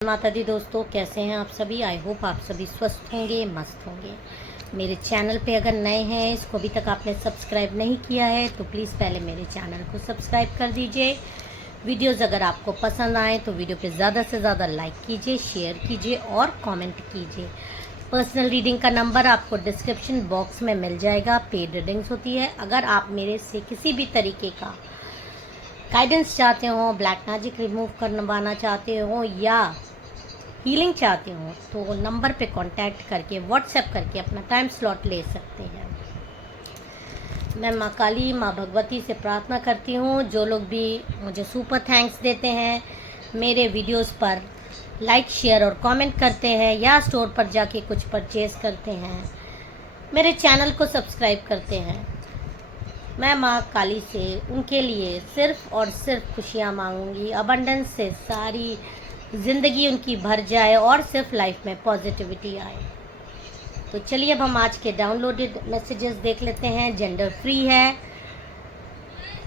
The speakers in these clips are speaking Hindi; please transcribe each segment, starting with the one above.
माता दी दोस्तों, कैसे हैं आप सभी। आई होप आप सभी स्वस्थ होंगे, मस्त होंगे। मेरे चैनल पे अगर नए हैं, इसको अभी तक आपने सब्सक्राइब नहीं किया है तो प्लीज़ पहले मेरे चैनल को सब्सक्राइब कर दीजिए। वीडियोस अगर आपको पसंद आए तो वीडियो पे ज़्यादा से ज़्यादा लाइक कीजिए, शेयर कीजिए और कमेंट कीजिए। पर्सनल रीडिंग का नंबर आपको डिस्क्रिप्शन बॉक्स में मिल जाएगा। पेड रीडिंग्स होती है। अगर आप मेरे से किसी भी तरीके का गाइडेंस चाहते हो, ब्लैक मैजिक रिमूव करवाना चाहते हो या हीलिंग चाहते हो तो नंबर पे कांटेक्ट करके व्हाट्सएप करके अपना टाइम स्लॉट ले सकते हैं। मैं माँ काली, माँ भगवती से प्रार्थना करती हूँ, जो लोग भी मुझे सुपर थैंक्स देते हैं, मेरे वीडियोस पर लाइक शेयर और कमेंट करते हैं या स्टोर पर जाके कुछ परचेज करते हैं, मेरे चैनल को सब्सक्राइब करते हैं, मैं माँ काली से उनके लिए सिर्फ़ और सिर्फ खुशियाँ मांगूंगी। अबंडेंस से सारी ज़िंदगी उनकी भर जाए और सिर्फ लाइफ में पॉजिटिविटी आए। तो चलिए अब हम आज के डाउनलोडेड मैसेजेस देख लेते हैं। जेंडर फ्री है,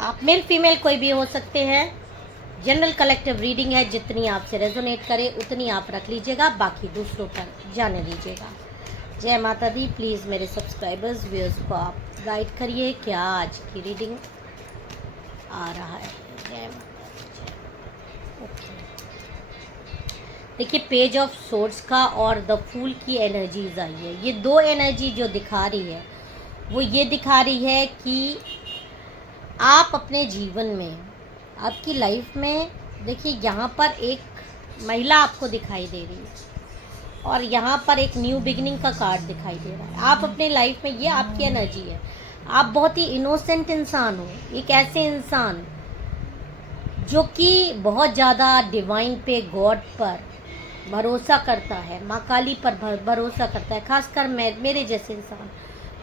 आप मेल फीमेल कोई भी हो सकते हैं। जनरल कलेक्टिव रीडिंग है, जितनी आपसे रेजोनेट करे उतनी आप रख लीजिएगा, बाकी दूसरों पर जाने दीजिएगा। जय माता दी। प्लीज़ मेरे सब्सक्राइबर्स व्यूअर्स को आप गाइड करिए क्या आज की रीडिंग आ रहा है। जय माता दी। ओके, देखिए पेज ऑफ सोर्ड्स का और द फूल की एनर्जीज आई है। ये दो एनर्जी जो दिखा रही है वो ये दिखा रही है कि आप अपने जीवन में, आपकी लाइफ में, देखिए यहाँ पर एक महिला आपको दिखाई दे रही है और यहाँ पर एक न्यू बिगिनिंग का कार्ड दिखाई दे रहा है। आप अपने लाइफ में, ये आपकी एनर्जी है, आप बहुत ही इनोसेंट इंसान हो, एक ऐसे इंसान जो कि बहुत ज़्यादा डिवाइन पे, गॉड पर भरोसा करता है, माँ काली पर भरोसा करता है। खासकर मेरे जैसे इंसान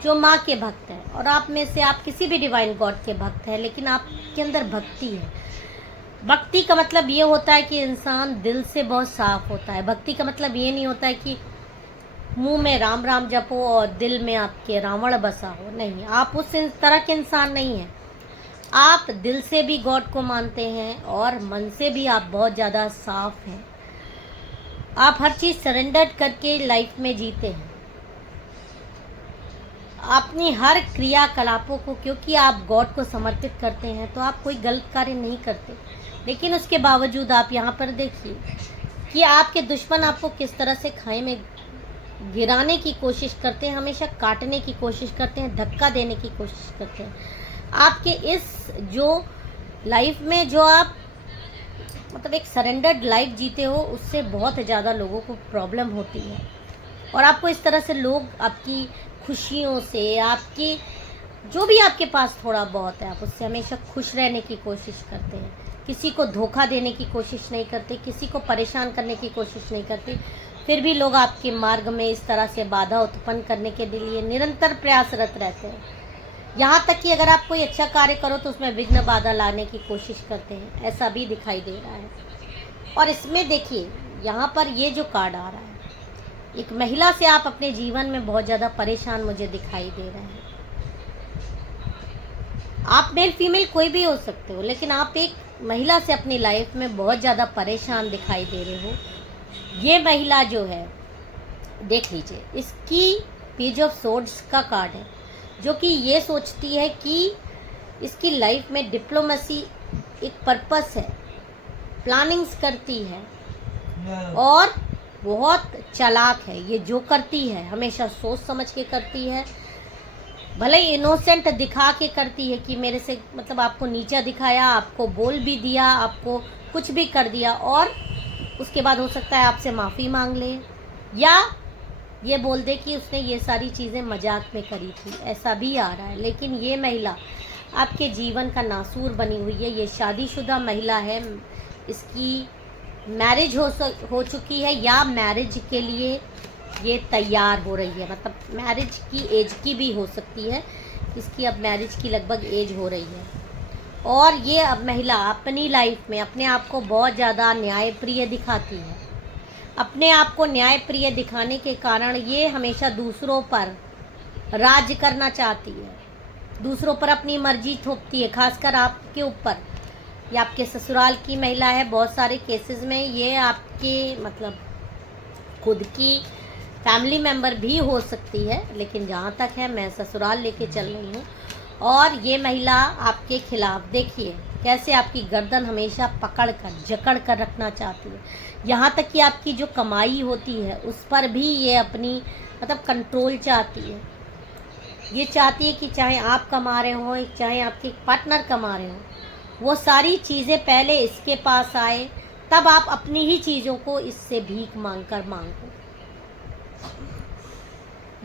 जो माँ के भक्त हैं, और आप में से आप किसी भी डिवाइन गॉड के भक्त हैं, लेकिन आपके अंदर भक्ति है। भक्ति का मतलब ये होता है कि इंसान दिल से बहुत साफ होता है। भक्ति का मतलब ये नहीं होता है कि मुंह में राम राम जपो और दिल में आपके रावण बसा हो। नहीं, आप उस तरह के इंसान नहीं हैं। आप दिल से भी गॉड को मानते हैं और मन से भी आप बहुत ज़्यादा साफ हैं। आप हर चीज़ सरेंडर करके लाइफ में जीते हैं, अपनी हर क्रियाकलापों को, क्योंकि आप गॉड को समर्पित करते हैं तो आप कोई गलत कार्य नहीं करते। लेकिन उसके बावजूद आप यहाँ पर देखिए कि आपके दुश्मन आपको किस तरह से खाई में गिराने की कोशिश करते हैं, हमेशा काटने की कोशिश करते हैं, धक्का देने की कोशिश करते हैं। आपके इस जो लाइफ में जो आप मतलब एक सरेंडर्ड लाइफ जीते हो, उससे बहुत ज़्यादा लोगों को प्रॉब्लम होती है और आपको इस तरह से लोग आपकी खुशियों से, आपकी जो भी आपके पास थोड़ा बहुत है, आप उससे हमेशा खुश रहने की कोशिश करते हैं। किसी को धोखा देने की कोशिश नहीं करते, किसी को परेशान करने की कोशिश नहीं करते। फिर भी लोग आपके मार्ग में इस तरह से बाधा उत्पन्न करने के लिए निरंतर प्रयासरत रहते हैं। यहाँ तक कि अगर आप कोई अच्छा कार्य करो तो उसमें विघ्न बाधा लाने की कोशिश करते हैं, ऐसा भी दिखाई दे रहा है। और इसमें देखिए यहाँ पर ये जो कार्ड आ रहा है, एक महिला से आप अपने जीवन में बहुत ज़्यादा परेशान मुझे दिखाई दे रहे हैं। आप मेल फीमेल कोई भी हो सकते हो, लेकिन आप एक महिला से अपनी लाइफ में बहुत ज़्यादा परेशान दिखाई दे रहे हो। ये महिला जो है, देख लीजिए, इसकी पेज ऑफ सोर्ड्स का कार्ड है, जो कि ये सोचती है कि इसकी लाइफ में डिप्लोमेसी एक पर्पस है, प्लानिंग्स करती है और बहुत चालाक है। ये जो करती है हमेशा सोच समझ के करती है, भले इनोसेंट दिखा के करती है कि मेरे से मतलब आपको नीचा दिखाया, आपको बोल भी दिया, आपको कुछ भी कर दिया और उसके बाद हो सकता है आपसे माफ़ी मांग ले या ये बोल दे कि उसने ये सारी चीज़ें मजाक में करी थी, ऐसा भी आ रहा है। लेकिन ये महिला आपके जीवन का नासूर बनी हुई है। ये शादीशुदा महिला है, इसकी मैरिज हो चुकी है या मैरिज के लिए ये तैयार हो रही है, मतलब मैरिज की एज की भी हो सकती है। इसकी अब मैरिज की लगभग एज हो रही है और ये अब महिला अपनी लाइफ में अपने आप को बहुत ज़्यादा न्यायप्रिय दिखाती है। अपने आप को न्यायप्रिय दिखाने के कारण ये हमेशा दूसरों पर राज करना चाहती है, दूसरों पर अपनी मर्जी थोपती है, खासकर आपके ऊपर। ये आपके ससुराल की महिला है। बहुत सारे केसेस में ये आपके मतलब खुद की फैमिली मेम्बर भी हो सकती है, लेकिन जहाँ तक है मैं ससुराल लेके चल रही हूँ। और ये महिला आपके खिलाफ देखिए कैसे आपकी गर्दन हमेशा पकड़ कर जकड़ कर रखना चाहती है। यहाँ तक कि आपकी जो कमाई होती है उस पर भी ये अपनी मतलब कंट्रोल चाहती है। ये चाहती है कि चाहे आप कमा रहे हो चाहे आपके पार्टनर कमा रहे हो, वो सारी चीज़ें पहले इसके पास आए, तब आप अपनी ही चीज़ों को इससे भीख मांगकर मांगो।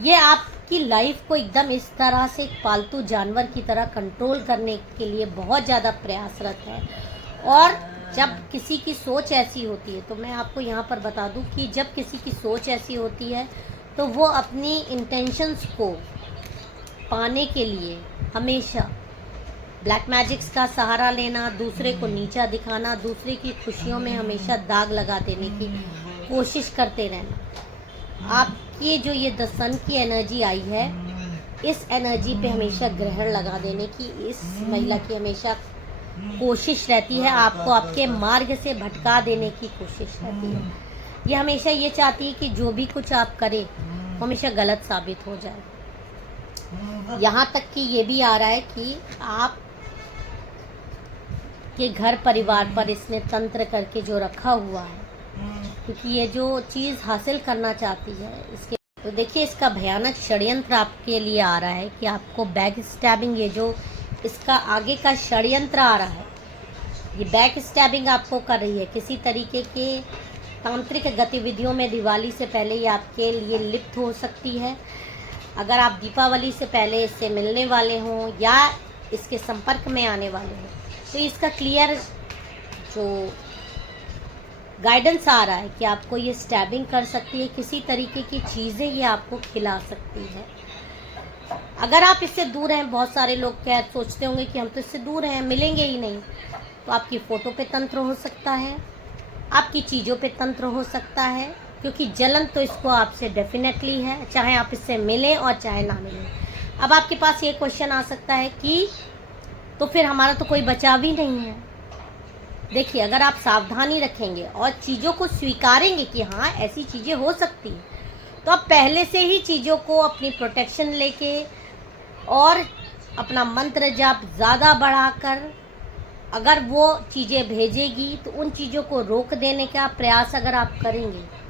ये आपकी लाइफ को एकदम इस तरह से एक पालतू जानवर की तरह कंट्रोल करने के लिए बहुत ज़्यादा प्रयासरत है। और जब किसी की सोच ऐसी होती है, तो मैं आपको यहाँ पर बता दूँ कि जब किसी की सोच ऐसी होती है तो वो अपनी इंटेंशंस को पाने के लिए हमेशा ब्लैक मैजिक्स का सहारा लेना, दूसरे को नीचा दिखाना, दूसरे की खुशियों में हमेशा दाग लगा देने की कोशिश करते रहना। आपकी जो ये द सन की एनर्जी आई है, इस एनर्जी पे हमेशा ग्रहण लगा देने की इस महिला की हमेशा कोशिश रहती है, आपको आपके मार्ग से भटका देने की कोशिश रहती है। ये हमेशा ये चाहती है कि जो भी कुछ आप करें वो हमेशा गलत साबित हो जाए। यहाँ तक कि ये भी आ रहा है कि आप के घर परिवार पर इसने तंत्र करके जो रखा हुआ है, क्योंकि ये जो चीज़ हासिल करना चाहती है इसके, तो देखिए इसका भयानक षड्यंत्र आपके लिए आ रहा है कि आपको बैक स्टैबिंग, ये जो इसका आगे का षड्यंत्र आ रहा है, ये बैक स्टैबिंग आपको कर रही है। किसी तरीके के तांत्रिक गतिविधियों में दिवाली से पहले ये आपके लिए लिप्त हो सकती है। अगर आप दीपावली से पहले इससे मिलने वाले हों या इसके संपर्क में आने वाले हों, तो इसका क्लियर जो गाइडेंस आ रहा है कि आपको ये स्टैबिंग कर सकती है, किसी तरीके की चीज़ें ये आपको खिला सकती है। अगर आप इससे दूर हैं, बहुत सारे लोग क्या सोचते होंगे कि हम तो इससे दूर हैं, मिलेंगे ही नहीं, तो आपकी फ़ोटो पे तंत्र हो सकता है, आपकी चीज़ों पे तंत्र हो सकता है, क्योंकि जलन तो इसको आपसे डेफिनेटली है, चाहे आप इससे मिलें और चाहे ना मिलें। अब आपके पास ये क्वेश्चन आ सकता है कि तो फिर हमारा तो कोई बचाव ही नहीं है। देखिए, अगर आप सावधानी रखेंगे और चीज़ों को स्वीकारेंगे कि हाँ ऐसी चीज़ें हो सकती हैं, तो आप पहले से ही चीज़ों को अपनी प्रोटेक्शन लेके और अपना मंत्र जाप ज़्यादा बढ़ाकर अगर वो चीज़ें भेजेगी, तो उन चीज़ों को रोक देने का प्रयास अगर आप करेंगे,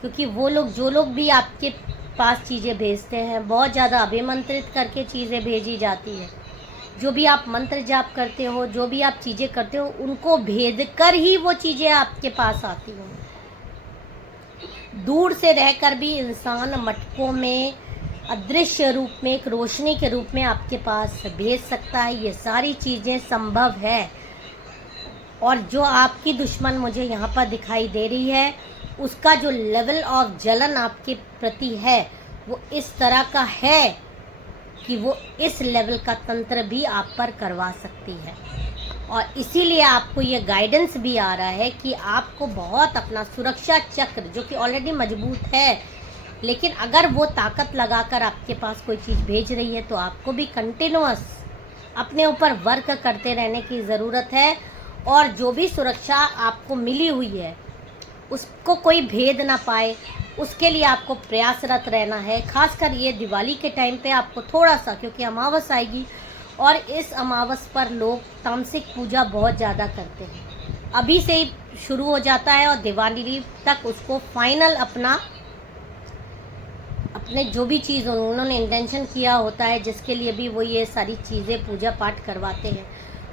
क्योंकि वो लोग जो लोग भी आपके पास चीज़ें भेजते हैं, बहुत ज़्यादा अभिमंत्रित करके चीज़ें भेजी जाती है। जो भी आप मंत्र जाप करते हो, जो भी आप चीज़ें करते हो, उनको भेद कर ही वो चीज़ें आपके पास आती हैं। दूर से रहकर भी इंसान मटकों में अदृश्य रूप में, एक रोशनी के रूप में आपके पास भेज सकता है। ये सारी चीज़ें संभव है। और जो आपकी दुश्मन मुझे यहाँ पर दिखाई दे रही है, उसका जो लेवल ऑफ जलन आपके प्रति है वो इस तरह का है कि वो इस लेवल का तंत्र भी आप पर करवा सकती है। और इसीलिए आपको ये गाइडेंस भी आ रहा है कि आपको बहुत अपना सुरक्षा चक्र, जो कि ऑलरेडी मजबूत है, लेकिन अगर वो ताकत लगाकर आपके पास कोई चीज़ भेज रही है, तो आपको भी कंटिन्यूअस अपने ऊपर वर्क करते रहने की ज़रूरत है। और जो भी सुरक्षा आपको मिली हुई है उसको कोई भेद ना पाए, उसके लिए आपको प्रयासरत रहना है। खासकर ये दिवाली के टाइम पे आपको थोड़ा सा, क्योंकि अमावस आएगी और इस अमावस पर लोग तामसिक पूजा बहुत ज़्यादा करते हैं, अभी से ही शुरू हो जाता है और दिवाली तक उसको फाइनल अपने जो भी चीज़ उन्होंने इंटेंशन किया होता है, जिसके लिए भी वो ये सारी चीज़ें पूजा पाठ करवाते हैं,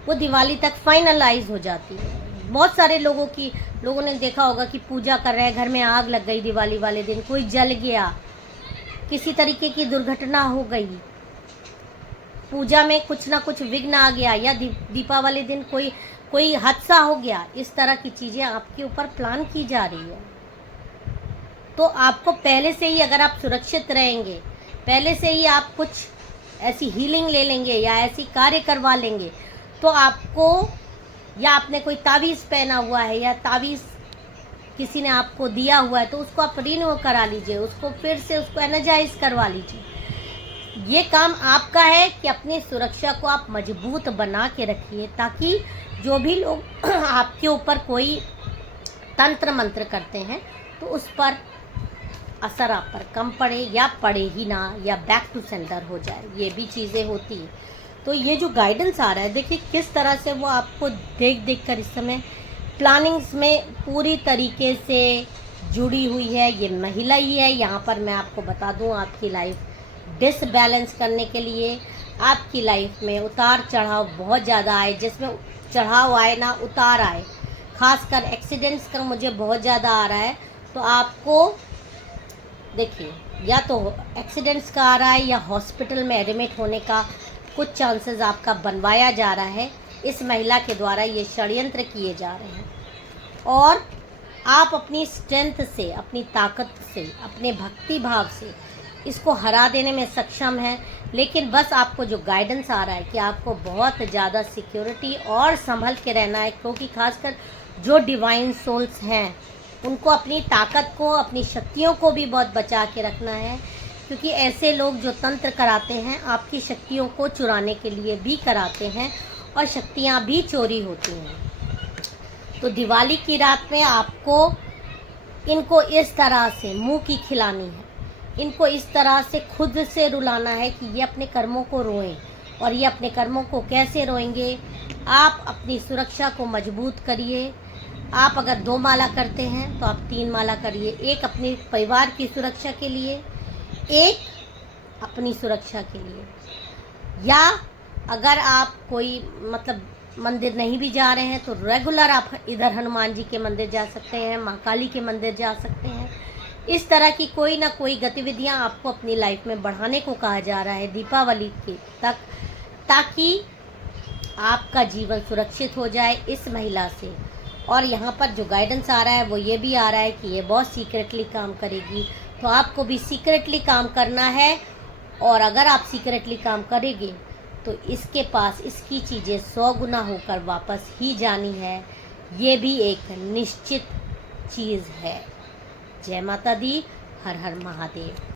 वो दिवाली तक फाइनलाइज हो जाती है। बहुत सारे लोगों ने देखा होगा कि पूजा कर रहे हैं, घर में आग लग गई, दिवाली वाले दिन कोई जल गया, किसी तरीके की दुर्घटना हो गई, पूजा में कुछ ना कुछ विघ्न आ गया, या दीपावली दिन कोई हादसा हो गया। इस तरह की चीज़ें आपके ऊपर प्लान की जा रही है। तो आपको पहले से ही, अगर आप सुरक्षित रहेंगे, पहले से ही आप कुछ ऐसी हीलिंग ले लेंगे या ऐसी कार्य करवा लेंगे, तो आपको, या आपने कोई तावीज़ पहना हुआ है या तावीज़ किसी ने आपको दिया हुआ है, तो उसको आप रिन्यू करा लीजिए, उसको फिर से उसको एनर्जाइज करवा लीजिए। ये काम आपका है कि अपनी सुरक्षा को आप मजबूत बना के रखिए, ताकि जो भी लोग आपके ऊपर कोई तंत्र मंत्र करते हैं तो उस पर असर आप पर कम पड़े या पड़े ही ना, या बैक टू सेंटर हो जाए, ये भी चीज़ें होती हैं। तो ये जो गाइडेंस आ रहा है, देखिए किस तरह से वो आपको देख देख कर इस समय प्लानिंग्स में पूरी तरीके से जुड़ी हुई है। ये महिला ही है। यहाँ पर मैं आपको बता दूँ, आपकी लाइफ डिसबैलेंस करने के लिए, आपकी लाइफ में उतार चढ़ाव बहुत ज़्यादा आए, जिसमें चढ़ाव आए ना उतार आए, खासकर एक्सीडेंट्स का मुझे बहुत ज़्यादा आ रहा है। तो आपको देखिए, या तो एक्सीडेंट्स का आ रहा है या हॉस्पिटल में एडमिट होने का कुछ चांसेस आपका बनवाया जा रहा है। इस महिला के द्वारा ये षड्यंत्र किए जा रहे हैं और आप अपनी स्ट्रेंथ से, अपनी ताकत से, अपने भक्ति भाव से इसको हरा देने में सक्षम है। लेकिन बस आपको जो गाइडेंस आ रहा है कि आपको बहुत ज़्यादा सिक्योरिटी और संभल के रहना है, क्योंकि खासकर जो डिवाइन सोल्स हैं उनको अपनी ताकत को, अपनी शक्तियों को भी बहुत बचा के रखना है, क्योंकि ऐसे लोग जो तंत्र कराते हैं आपकी शक्तियों को चुराने के लिए भी कराते हैं और शक्तियाँ भी चोरी होती हैं। तो दिवाली की रात में आपको इनको इस तरह से मुंह की खिलानी है, इनको इस तरह से खुद से रुलाना है कि ये अपने कर्मों को रोएं। और ये अपने कर्मों को कैसे रोएंगे? आप अपनी सुरक्षा को मजबूत करिए। आप अगर 2 माला करते हैं तो आप 3 माला करिए, एक अपने परिवार की सुरक्षा के लिए, एक अपनी सुरक्षा के लिए। या अगर आप कोई मंदिर नहीं भी जा रहे हैं तो रेगुलर आप इधर हनुमान जी के मंदिर जा सकते हैं, माँ काली के मंदिर जा सकते हैं। इस तरह की कोई ना कोई गतिविधियां आपको अपनी लाइफ में बढ़ाने को कहा जा रहा है दीपावली के तक, ताकि आपका जीवन सुरक्षित हो जाए इस महिला से। और यहाँ पर जो गाइडेंस आ रहा है वो ये भी आ रहा है कि ये बहुत सीक्रेटली काम करेगी, तो आपको भी सीक्रेटली काम करना है। और अगर आप सीक्रेटली काम करेंगे तो इसके पास इसकी चीज़ें 100 गुना होकर वापस ही जानी है, ये भी एक निश्चित चीज़ है। जय माता दी, हर हर महादेव।